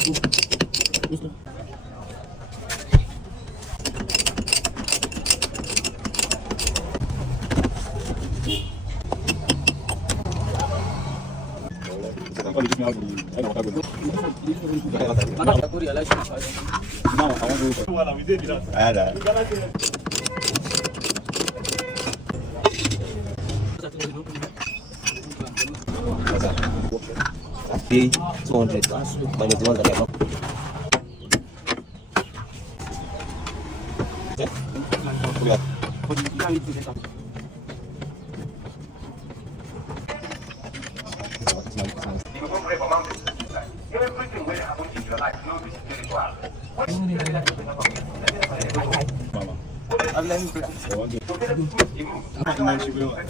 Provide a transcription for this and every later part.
Listo. Pay 200 minus the one that I have.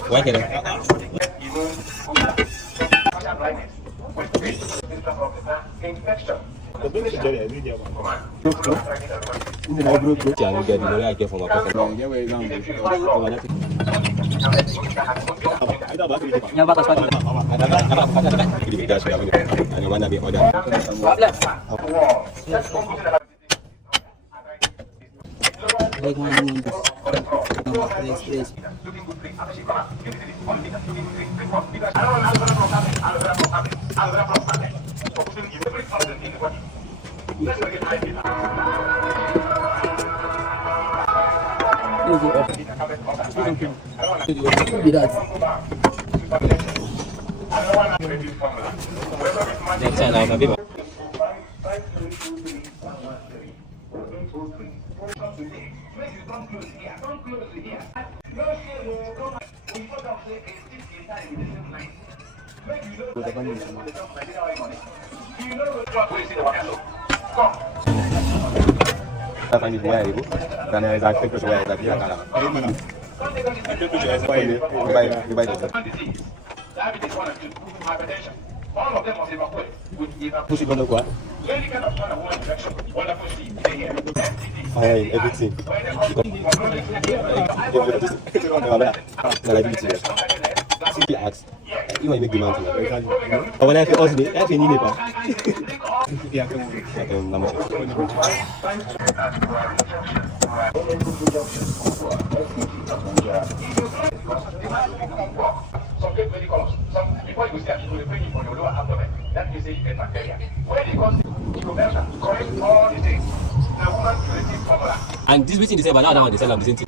Why can't I get the I get from my pocket. Next time I have a I find it where you go. Then I take the way that you are. You buy diabetes 1 and 2, hypertension. All of them must evacuate with evacuation. Push it on the what? When you cannot find a one infection, wonderful sleep, they hear. Everything. Simply ask. You might make the mountain. But when I feel also, I feel in Nepal. Some get very colors. Some before you start, you will bring it from your lower abdomen. That means you get bacteria. When it comes to conversion, correct all these things. The woman curative formula. And this within the same, but now that one they sell them the same thing.